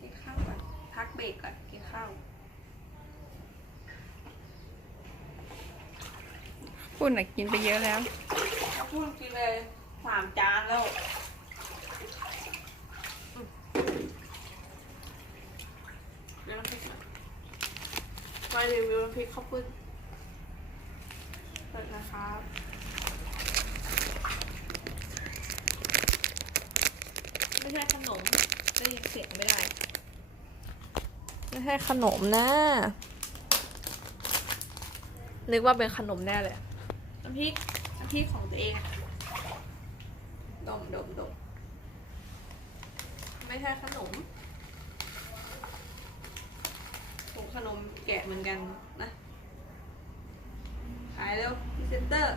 กินข้าวก่อนพักเบรกก่อนกินข้าวปุ่นอะกินไปเยอะแล้วข้าวปุ้นกินเลยสามจานแล้วอืมเดี๋ยวน้ำพริกมามารีวิวน้ำพริกข้าวปุ้นเปิดนะครับ ไม่ใช่ขนมได้ยินเสียงไม่ได้ ไม่ใช่ขนมนะนึกว่าเป็นขนมแน่เลยน้ำพริกน้ำพริกของตัวเองดมดมดมไม่ใช่ขนมผงขนมแกะเหมือนกันนะขายเร็วพรีเซนเตอร์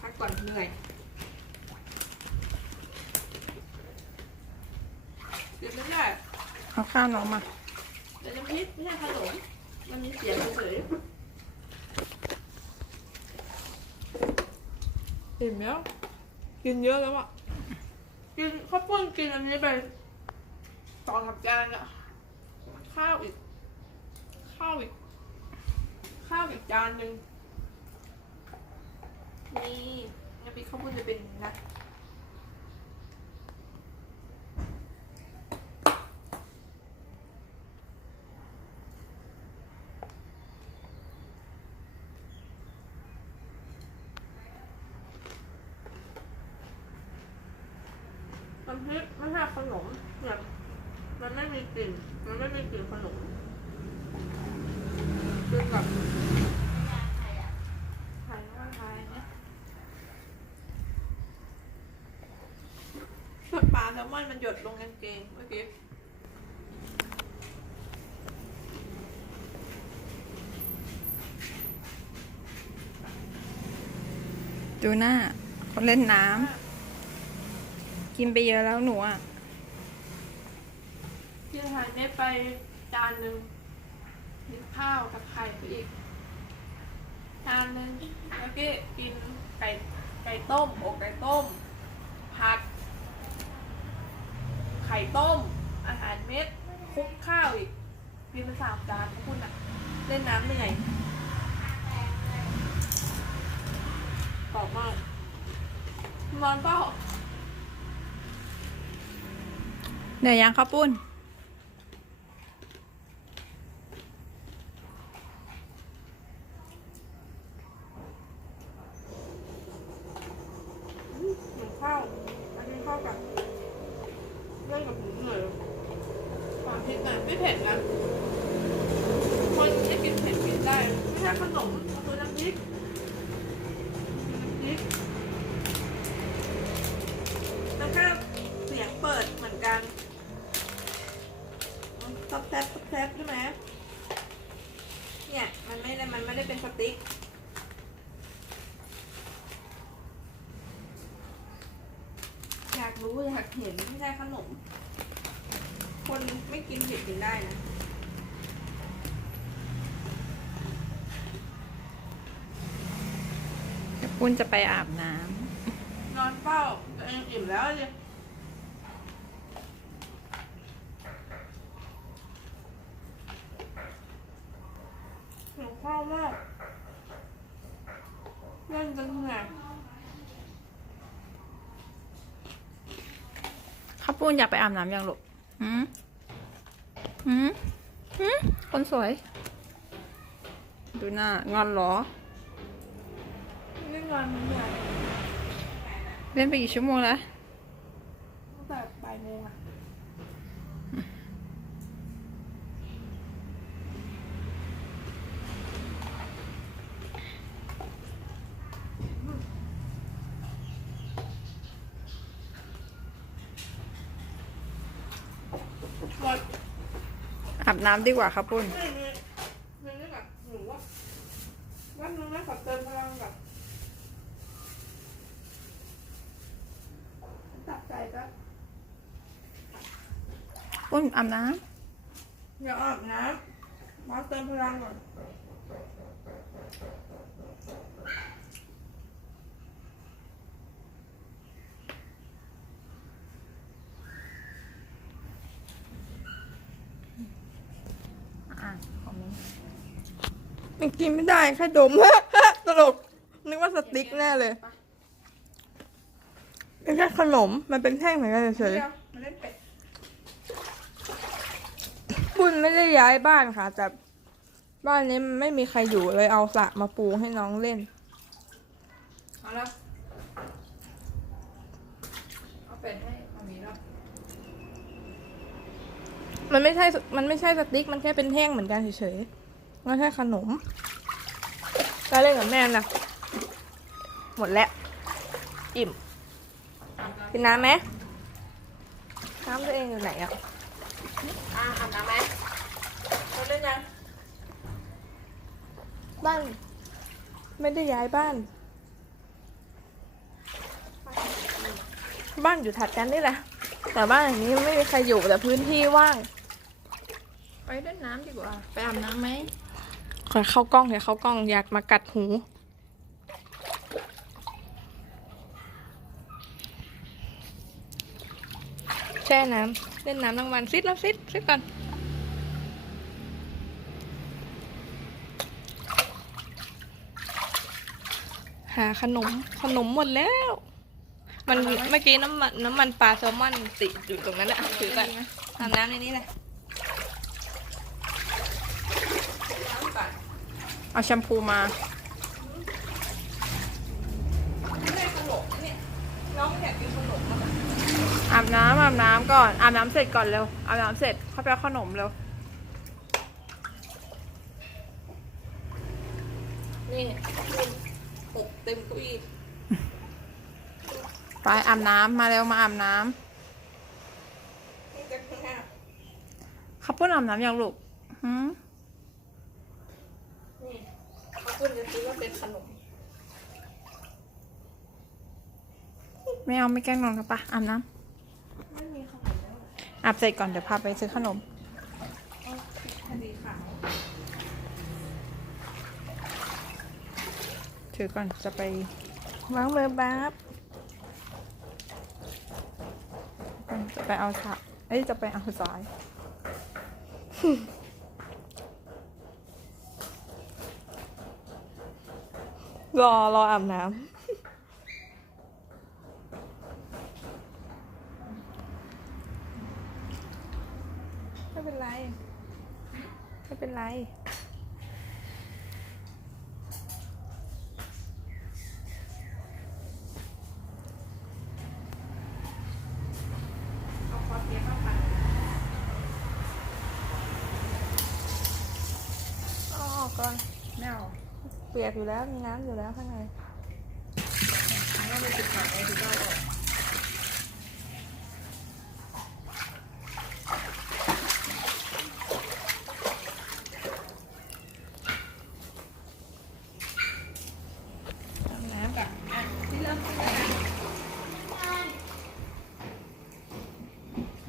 พั กก่อนเหนื่อยเดี๋ยวไม่ได้เอาข้าวน้องมาเดี๋ยวน้ำพริกไม่ใช่ขนมมันมีเสียงเฉยๆอิ่มแล้วกินเยอะแล้วอะกินข้าวปุ้นกินอันนี้ไปสองสามจานอะข้าวอีก ข้าวอีก ข้าวอีกจานหนึ่ง นี่น้ำพริกข้าวปุ้นจะเป็นอย่างนี้นะน้ำพริกไม่ใช่ขนมแบบมันไม่มีกลิ่นมันไม่มีกลิ่นขนมคือแบบไข่ว่าไข่เนี่ยปลาแซล มอนมันหยดลงกางเกงเมื่อกี้ดูหน้าเขาเล่นน้ำกินไปเยอะแล้วหนูอะที่ทานได้ไปจานหนึ่งกินข้าวกับไข่ไปอีกจานหนึ่งแล้วก็กินไก่ไก่ต้มอกไก่ต้ม ผัด ไข่ต้ม อาหารเม็ดคุกข้าวอีกกินไปสามจานนะคุณอะเล่นน้ำเหนื่อยตอบมากนอนเปล่าเดี๋ยวยังข้าวปุ้น หนูข้าวอันนี้ข้าวกับเล่นกับหมูเหนื่อยความเผ็ดหน่อย ไม่เผ็ดนะ เดี๋ยวปุ้นจะไปอาบน้นอนเฝ้าตัวเองอิ่มแล้วเลยหิวข้าวมากเล่นจนเหนื่อยำข้าวปุ้นอยากไปอาบน้ำยังลูกหืมหืมหืมคนสวย ดูหน้างอนเหรอ เล่นงานเหนื่อยเล่นไปกี่ชั่วโมงล้วตั้งแต่บ่ายโมงอะอาบน้ำดีกว่าข้าวปุ้น ไม่ได้แบบหนูว่าวันนึงนะขอเติมพลังแบบตัดใจก็ ปุ้น อาบน้อย่าอาบน้ำมาเติมพลังก่อนอะของนี้มันกินไม่ได้แค่ดม ตลก นึกว่าสติ๊กแน่เลย เป็นแค่ขนม มันเป็นแท่งเหมือนกันเฉยมาเล่นเป็ดๆ คุณไม่ได้ย้ายบ้านค่ะ แต่บ้านนี้มันไม่มีใครอยู่เลยเอาสระมาปูให้น้องเล่น เอาแล้วเอาเป็ดให้มามีแล้วมันไม่ใช่ มันไม่ใช่สติ๊ก มันแค่เป็นแท่งเหมือนกันเฉยๆมันแค่ขนมแล้วเล่นกับแม่นะหมดแล้ว อิ่ม กินน้ำไหมน้ำตัวเองอยู่ไหนอะ อะอาบน้ำไหมเราเล่นยังบ้าน ไม่ได้ย้ายบ้าน บ้านอยู่ถัดกันนี่แหละ แต่บ้านอย่างนี้ไม่มีใครอยู่แต่พื้นที่ว่าง ไปเล่นน้ำดีกว่า ไปอาบน้ำไหมขอเข้ากล้องเดี๋ยวเข้ากล้องอยากมากัดหู แช่น้ำ เล่นน้ำทั้งวันซิดแล้วซิดซิดก่อนหาขนมขนมหมดแล้ว มันเมื่อกี้น้ำมันน้ำมันปลาแซลมอนติดอยู่ตรงนั้นแหละถือก่อนอาบน้ำในนี้เลยเอาแชมพูมาไม่ได้ขนมเนี่ยน้องอยากกินขนมมาก อาบน้ำอาบน้ำก่อนอาบน้ำเสร็จก่อนเร็วอาบน้ำเสร็จเข้าไปเอาขนมเร็วนี่หกเต็มเก้าอี้ไปอาบน้ำมาเร็วมาอาบน้นี่จะข้างหน้าำเขาพูดอาบน้ำยังลูกหืมนี่เขาพูดจะซื้อว่าเป็นขนมไม่เอาไม่แกล้งนอนกันปะอาบน้ไม่มีขนมแล้วำ อาบเสร็จก่อนเดี๋ยวพาไปซื้อขนมถือก่อนจะไปวางมือบับจะไปเอาฉะเอ้ยจะไปเอาสายรอรออาบน้ำไม่เป็นไร ไม่เป็นไร เอาคอเทียบมา อ๋อก่อน ไม่เอา เปียกอยู่ แล้วมีน้ำอยู่แล้วข้างใน แล้วไปติดหนังไอ้ที่เราออก อาบน้ำกับอะที่เริ่มต้นแล้วนะ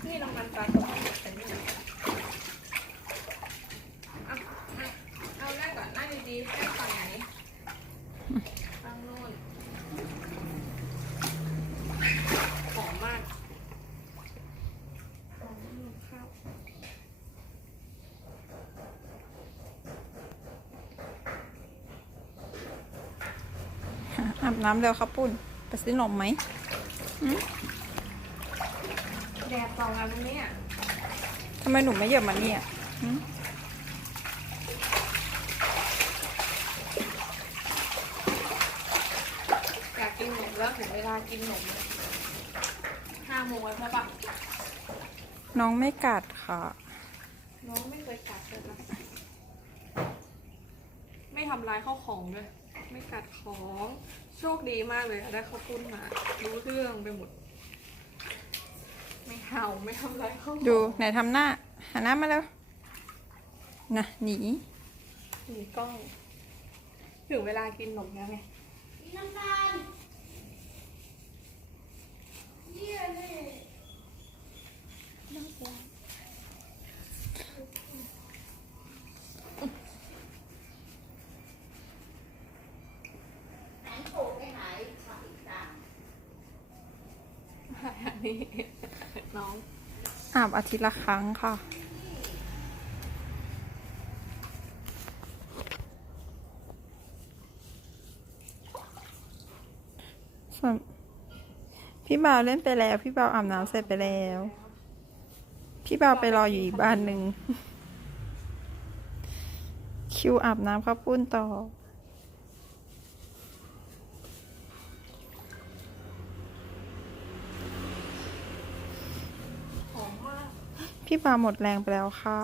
นี่น้ำมันปลาตัวนี้แต่นี่เอาเอาเอานั่งก่อนนั่งดีๆนั่งฝั่งไหนฝั่งโน้นหอมมากหอมข้าว อาบ น้ำเร็วครับปุ้นไปซื้อนมไหมแดดต่อกันตรงนี้อะทำไมหนูไม่เหยียบมันเนี่ยหืมอยากกินหนมแล้วถึงเวลากินหนมห้าโมงแล้วใช่ปะน้องไม่กัดค่ะ น้องไม่เคยกัดเลยนะไม่ทำร้ายข้าวของเลย ไม่กัดของ โชคดีมากเลยอะได้ข้าวปุ้นมา รู้เรื่องไปหมด ไม่เห่าไม่ทำร้ายข้าวของดูไหนทำหน้าหันหน้ามาเร็วนะหนีหนีกล้อง ถึงเวลากินหนมแล้วไงอ นี่น้องอาบอาทิตย์ละครั้งค่ะ ส่วนพี่บ่าวเล่นไปแล้ว พี่บ่าวอาบน้ำเสร็จไปแล้ว พี่บ่าวไปรออยู่อีกบ้านหนึ่ง คิวอาบน้ำข้าวปุ้นต่อ หอมมาก พี่บ่าวหมดแรงไปแล้วค่ะ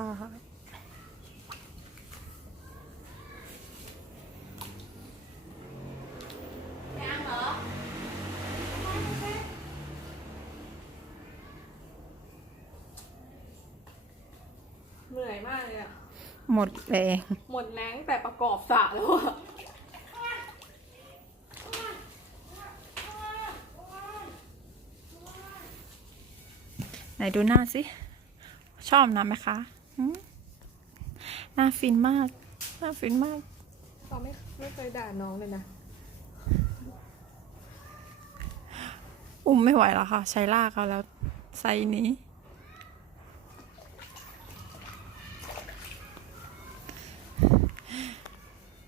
ยังเหรอเหนื่อยมากเลยอะหมดแรง หมดแรงแต่ประกอบสระแล้วอะไหนดูหน้าสิ ชอบน้ำไหมคะหืมหน้าฟินมากหน้าฟินมากเราไม่ไม่เคยด่าน้องเลยนะ อุ้มไม่ไหวแล้วค่ะ ใช้ลากเอาแล้วไซส์นี้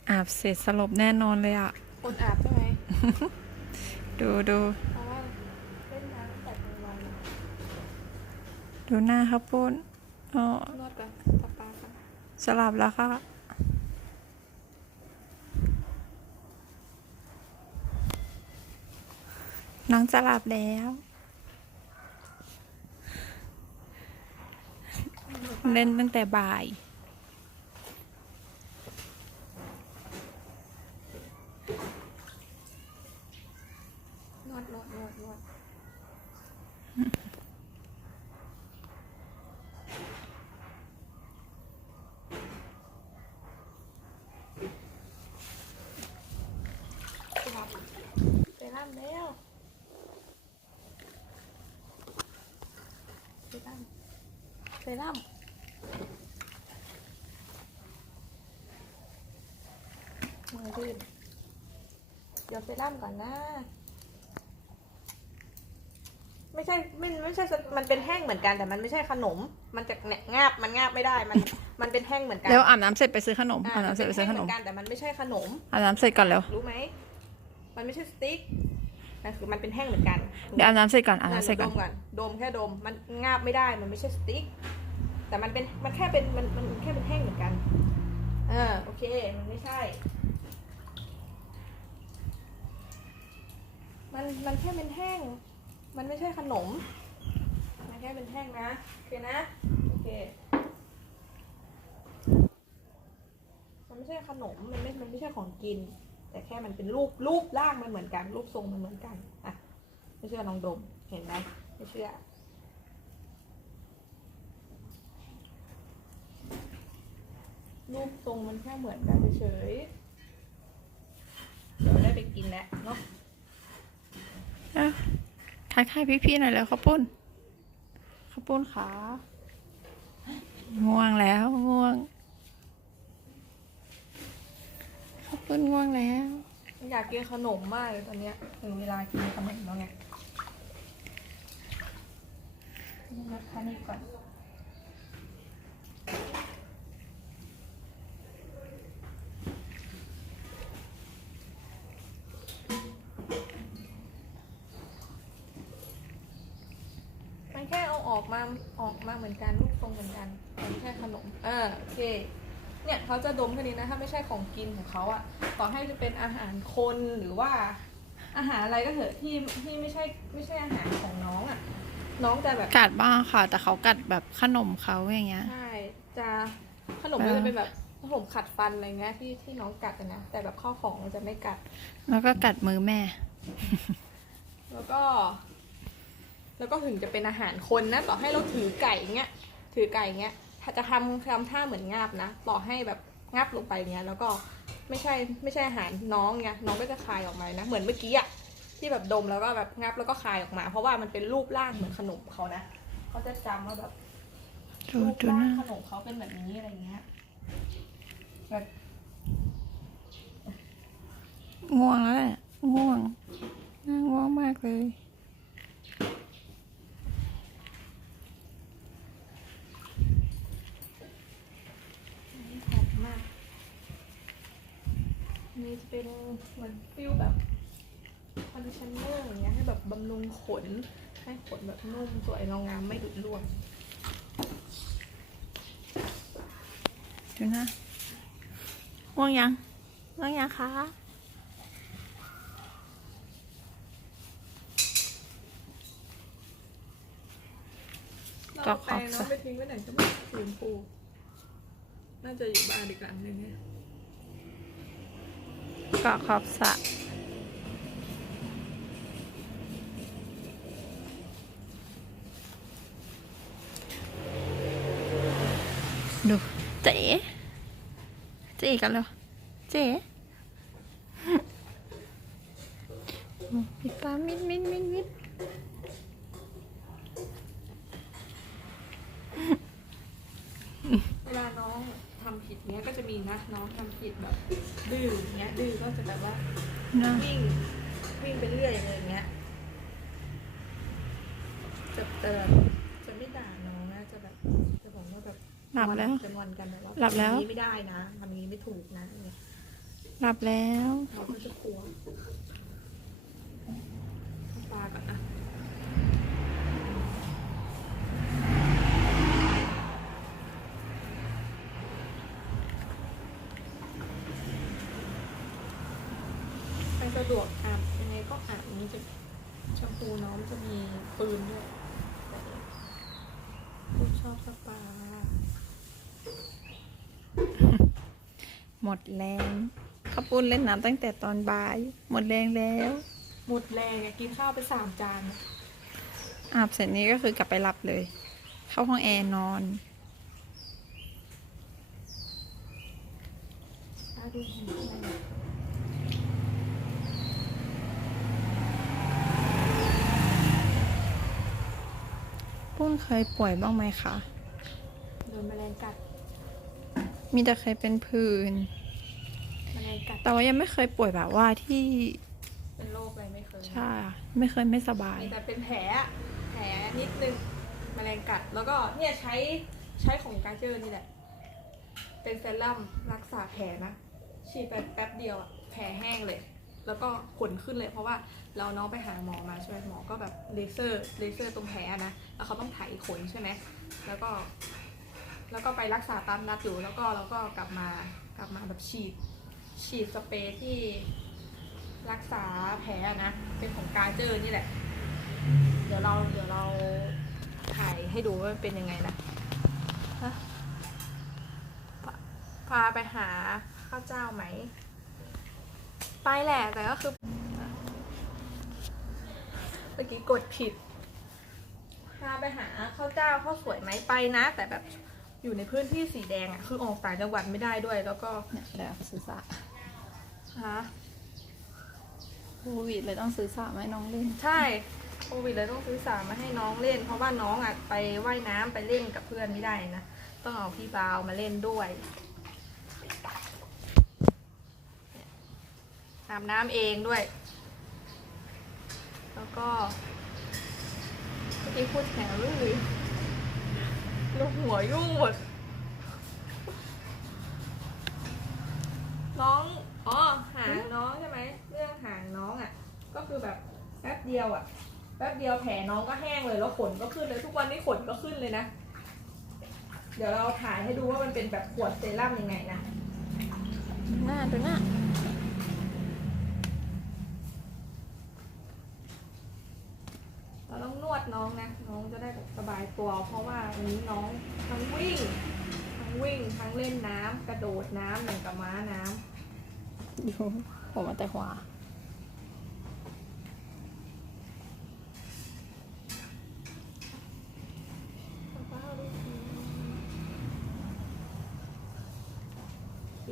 อาบเสร็จสลบแน่นอนเลยอะคนอาบใช่ไหม ดูดูเพราะว่าเล่นน้ำตั้งแต่กลางวันอะดูหน้าครับปุ้น อ๋อนวดกันปะปาค่ะสลับแล้วค่ะ น้องจะหลับแล้ว เล่นตั้งแต่บ่าย นวดนวดนวดนวดหลับไปร่ำ แล้วไปร่ำไปร่ำมือลื่นเดี๋ยวไปร่ำก่อนนะ ไม่ใช่ไม่ไม่ใช่สมันเป็นแห้งเหมือนกันแต่มันไม่ใช่ขนม มันจะเนี่ยงาบมันงาบไม่ได้ มันมันเป็นแห้งเหมือนกันแล้วอาบน้ำเสร็จไปซื้อขนมอะอาบน้ำเสร็จไปซื้อขนเหมมือนกันแต่มันไม่ใช่ขนมอาบน้ำเสร็จก่อนแล้วรู้ไหมมันไม่ใช่สติ๊ก นั่นคือมันเป็นแห้งเหมือนกันเดี๋ยวอาบน้ำเสร็จก่อนอาบน้ำเสร็จดก่อนมก่อนดมแค่ดมมันงาบไม่ได้มันไม่ใช่สติ๊กแต่มันเป็นมันแค่เป็นมันมันแค่เป็นแห้งเหมือนกันเออโอเคมันไม่ใช่ มันมันแค่เป็นแห้ง มันไม่ใช่ขนม มันแค่เป็นแห้งนะโอเคนะโอเคมันไม่ใช่ขนมมันไม่มันไม่ใช่ของกิน แต่แค่มันเป็นรูปรูปร่างมันเหมือนกัน รูปทรงมันเหมือนกันอะไม่เชื่อลองดมเห็นไหมไม่เชื่อรูปทรงมันแค่เหมือนกันเฉยๆเดี๋ยวได้ไปกินแล้วเนาะอะทักทายพี่ๆหน่อยแล้วข้าวปุ้นข้าวปุ้นขา ง่วงแล้วง่วง ข้าวปุ้นง่วงแล้ว อยากกินขนมมากเลยตอนเนี้ยถึงเวลากินขนมแล้วไงนี่นะคะนี่ก่อนมันแค่เอาออกมาออกมาเหมือนกันรูปทรงเหมือนกันแต่ไม่ใช่ขนม เออโอเค เนี่ยเขาจะดมแค่นี้นะถ้าไม่ใช่ของกินของเขาอะต่อให้จะเป็นอาหารคนหรือว่าอาหารอะไรก็เถอะที่ที่ไม่ใช่ไม่ใช่อาหารของน้องอะน้องจะแบบกัดบ้างค่ะ แต่เขากัดแบบขนมเขาอย่างเงี้ยใช่จะขนมก็จะเป็นแบบขนมขัดฟันอะไรเงี้ยที่ที่น้องกัดอะนะแต่แบบข้าวของมันจะไม่กัด แล้วก็กัดมือแม่ แล้วก็ แล้วก็ถึงจะเป็นอาหารคนนะต่อให้เราถือไก่เงี้ยถือไก่เงี้ยถ้า จะทำทำท่าเหมือนงาบนะ ต่อให้แบบงาบลงไปเงี้ยแล้วก็ไม่ใช่ไม่ใช่อาหารน้องเงี้ยน้องก็จะคายออกมานะ เหมือนเมื่อกี้อะที่แบบดมแล้วก็แบบงับแล้วก็คายออกมา เพราะว่ามันเป็นรูปร่างเหมือนขนมเขานะเขาจะจำว่าแบบดูรูปดูร่าหงน้าขนมเขาเป็นแบบนี้อะไรเงี้ยแบบง่วงแล้วแหละง่วงน่าง่วงมากเลย นี่จะเป็นเหมือนฟิลแบบคอนดิชเนอร์อย่างเงี้ยให้แบบบำรุงขน ให้ขนแบบนุ่มสวยเงางามไม่ดุดร่วงดูนะง่วงยังง่วงยังคะเราแปลงน้องไปทิ้งไว้ไหนก็ไม่รู้สีชมพูน่าจะอยู่บ้านอีกหลังหนึงเนี่ย เกาะขอบสระดูเจ๊เจ๊กันเลยเจ๊ปิดตามิดมิดมิดมิดเวลาน้อง ทำผิดเนี้ยก็จะมีนะน้องทำผิดแบบดื้ออย่างเงี้ยดื้อก็จะแบบว่านะวิ่งวิ่งไปเรื่อยอะไรอย่างเงี้ยจะจะจะไม่ด่าน้องนะจะแบบจะบอกว่าแบบหลับแล้วจะงอนกันแบบว่าหลับแล้วทำอย่างนี้ไม่ได้นะทำอย่างนี้ไม่ถูกนะอย่างเงี้ยหลับแล้วเขาก็จะกลัวปลาก่อนนะใครสะ ดวกอาบยังไงก็อาบนี้จะแชมพูน้องจะมีปืนด้วยแต่คุณชอบสปา หมดแรงข้าวปุ้นเล่นน้ำตั้งแต่ตอนบ่าย หมดแรงแล้ว หมดแรงอะกินข้าวไปสามจาน อาบเสร็จนี้ก็คือกลับไปหลับเลย เข้าห้องแอร์นอนถ้าดูเห็นอะไร นี่ยปุ้นเคยป่วยบ้างไหมคะ โดนแมลงกัด มีแต่เคยเป็นผื่นแมลงกัด แต่ว่ายังไม่เคยป่วยแบบว่าที่เป็นโรคอะไรไม่เคย ใช่อะไม่เคยไม่สบาย มีแต่เป็นแผลอะแผลนิดนึงแมลงกัด แล้วก็เนี่ยใช้ใช้ของการเจอนี่แหละ เป็นเซรั่มรักษาแผลนะ ฉีดไปแป๊บเดียวอะแผลแห้งเลย แล้วก็ขนขึ้นเลยเพราะว่าเราน้องไปหาหมอมาใช่ไหมหมอก็แบบเลเซอร์เลเซอร์ตรงแผลนะแล้วเขาต้องไถขนใช่ไหมแล้วก็ แล้วก็ไปรักษาตามนัดอยู่แล้วก็เราก็กลับมากลับมาแบบฉีด ฉีดสเปรย์ที่รักษาแผลนะเป็นของการเจอนี่แหละ เดี๋ยวเราเดี๋ยวเราถ่ายให้ดูว่าเป็นยังไงนะพาพาไปหาข้าวเจ้าไหม ไปแหละแต่ก็คือเมื่อกี้กดผิดพาไปหาข้าวเจ้าข้าวสวยไหมไปนะ แต่แบบอยู่ในพื้นที่สีแดงอะคือออกต่างจังหวัดไม่ได้ด้วย แล้วก็เนี่ยเดี๋ยวซื้อสระฮะโควิดเลยต้องซื้อสระมาให้น้องเล่น ใช่โควิดเลยต้องซื้อสามาให้น้องเล่น เพราะว่าน้องอะไปว่ายน้ำไปเล่นกับเพื่อนไม่ได้นะ ต้องเอาพี่บาวมาเล่นด้วย อาบน้ำเองด้วย แล้วก็เมื่อกี้พูดแถวเลยลูกหัวยุ่งหมด น้อง อ๋อ หางน้องใช่ไหม เรื่องหางน้องอะ ก็คือแบบแป๊บเดียวอะ แป๊บเดียวแผลน้องก็แห้งเลยแล้วขนก็ขึ้นเลย ทุกวันนี้ขนก็ขึ้นเลยนะ เดี๋ยวเราถ่ายให้ดูว่ามันเป็นแบบขวดเซรั่มยังไงนะ หน้าดูหน้าต้องนวดน้องนะ น้องจะได้แบบสบายตัว เพราะว่าวันนี้น้องทั้งวิ่ง ทั้งวิ่ง ทั้งเล่นน้ำกระโดดน้ำเหมือนกับม้าน้ำดูผมมาแต่ขวาโอเค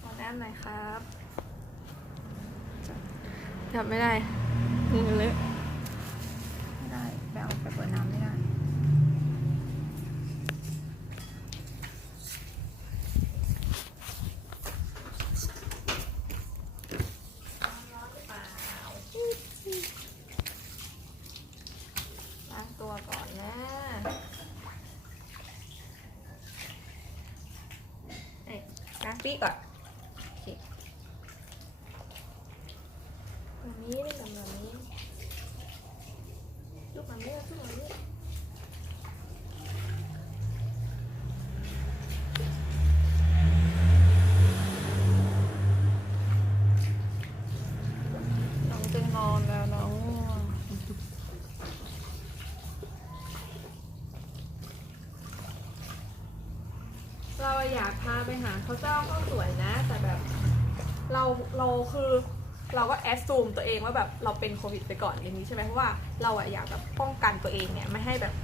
ขอน้ำหน่อยครับ จับไม่ได้มือเลอะไม่ได้ ไปเอาไปเปิดน้ำไม่ได้ ล้างตัวก่อนนะเอ้ยล้างปีกก่อน โอเค นี้เล่นกับมามีจุ๊บมามีจุ๊บมามี น้องจะนอนแล้วน้องง่วง เราอยากพาไปหา เขาเจ้าข้าวสวยนะ แต่แบบเราเราคือเราก็แอดซูมตัวเองว่าแบบเราเป็นโควิดไปก่อนอย่างนี้ใช่ไหมเพราะว่าเราอะอยากแบบป้องกันตัวเองเนี่ยไม่ให้แบบ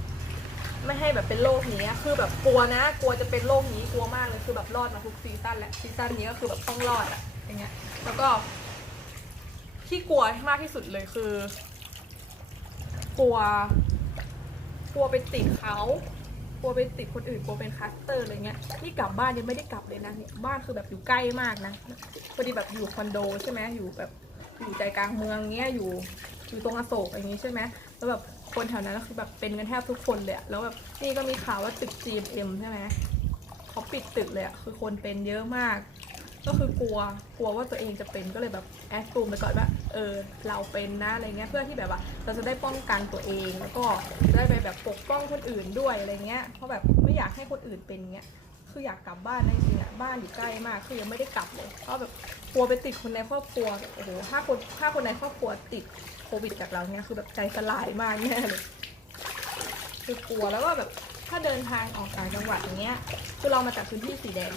ไม่ให้แบบเป็นโรคนี้คือแบบกลัวนะ กลัวจะเป็นโรคนี้กลัวมากเลยคือแบบรอดมาทุกซีซั่นแล้วซีซั่นนี้ก็คือแบบต้องรอดอะอย่างเงี้ย แล้วก็ ที่กลัวมากที่สุดเลยคือ กลัว กลัวไปติดเขา ลัวไปติดคนอื่นกลัวเป็นคลัสเตอร์อะไรเงี้ยนี่กลับบ้านยังไม่ได้กลับเลยนะเนี่ยบ้านคือแบบอยู่ใกล้มากนะพอดีแบบอยู่คอนโดใช่ไหมอยู่แบบอยู่ใจกลางเมืองเงี้ยอยู่อยู่ตรงอโศกอย่างงี้ใช่ไหมแล้วแบบคนแถวนั้นก็คือแบบเป็นกันแทบทุกคนเลยแล้วแบบนี่ก็มีข่าวว่าตึก GMM ใช่ไหมเขาปิดตึกเลยอะคือคนเป็นเยอะมาก ก็คือกลัวกลัวว่าตัวเองจะเป็นก็เลยแบบแอดซูมไปก่อนว่าเออเราเป็นนะอะไรเงี้ยเพื่อที่แบบว่าเราจะได้ป้องกันตัวเองแล้วก็ได้ไปแบบปกป้องคนอื่นด้วยอะไรเงี้ยเพราะแบบไม่อยากให้คนอื่นเป็นเงี้ยคืออยากกลับบ้านนะจริงอะบ้านอยู่ใกล้มากคือยังไม่ได้กลับเลยเพราะแบบกลัวไปติดคนในครอบครัวโอ้โหถ้าคนถ้าคนในครอบครัวติดโควิดจากเราเนี่ยคือแบบใจสลายมากแน่เลยคือกลัวแล้วก็แบบถ้าเดินทางออกต่างจังหวัดอย่างเงี้ยคือเรามาจากพื้นที่สีแดง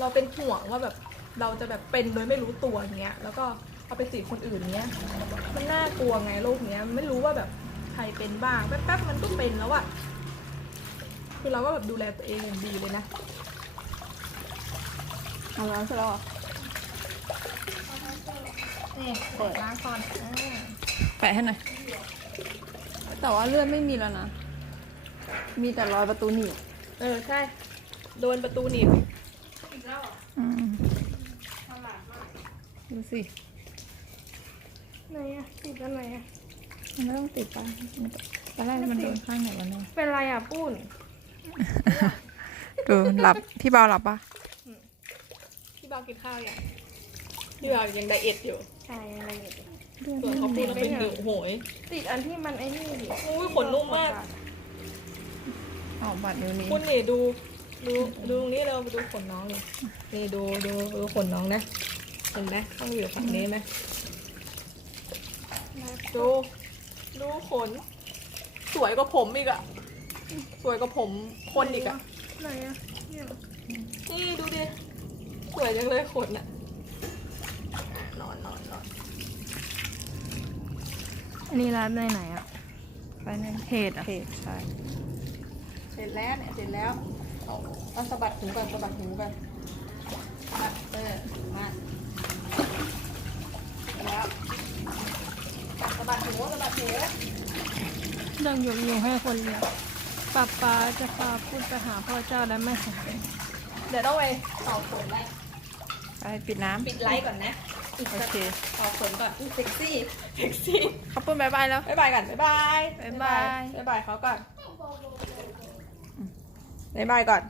เราเป็นห่วงว่าแบบเราจะแบบเป็นโดยไม่รู้ตัวอย่างเงี้ยแล้วก็เอาไปติดคนอื่นเงี้ยมันน่ากลัวไงโรคเนี้ยไม่รู้ว่าแบบใครเป็นบ้างแป๊บๆมันก็เป็นแล้วอะคือเราก็แบบดูแลตัวเองอย่างดีเลยนะเอาแล้วเสร็จแล้วเหรอนี่เปิดล้างก่อนอ่าแปะให้หน่อย แต่ว่าเลือดไม่มีแล้วนะ มีแต่รอยประตูหนีบ เออใช่ โดนประตูหนีบอืม ดูสิไหนอะติดอันไหนอะมันไม่ต้องติดปะมันตอนแรกมันโดนข้างไหนวะเนี่ยเป็นไรอะปุ้นดูหลับพี่เบาหลับปะพี่บ่าวกินข้าวยังพี่บ่าวยังไดเอทอยู่ใช่อะไรอย่างเงี้ยส่วนเขาพูดเราเป็นหิวโหยติดอันที่มันไอ้นี่ดิอุ้ยขนนุ่มมากออกบัตรเดี๋ยวนี้คุณนี่ดู ดูดูตรงนี้เราไปดูขนน้องนี่นี่ดูดูดูขนน้องนะ เห็นไหมต้องอยู่ฝั่งนี้ไหมดูดูขน สวยกว่าผมอีกอะสวยกว่าผมคนอีกอะไหนอะเนี่ยนี่ดูดิสวยจังเลยขนอะนอนนอนนอนอันนี้ร้านในไหนอะไปในเพจอะเพจใช่เสร็จแล้วเนี่ยเสร็จแล้ว เอาสะบัดหูก่อนสะบัดหูก่อนมาเออมาเสร็จแล้วอะสะบัดหูสะบัดหูยังอยู่อยู่ให้คนเดียวป้าป๊าจะพาพูดไปหาพ่อเจ้าและแม่ของเดี๋ยวต้องไปต่อขนไล่ไปปิดน้ำปิดไลท์ก่อนนะอีกโอสักเคต่อขนก่อนอุ๊ยเซ็กซี่เซ็กซี่ขอบคุณบายบายแล้ว บ๊ายบายก่อนบ๊ายบายบ๊ายบาย บ๊ายบายเขาก่อน บายบายก่อน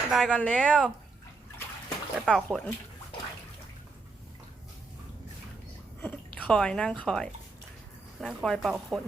บายบายก่อนเร็ว ไปเป่าขน คอยนั่งคอย นั่งคอยเป่าขน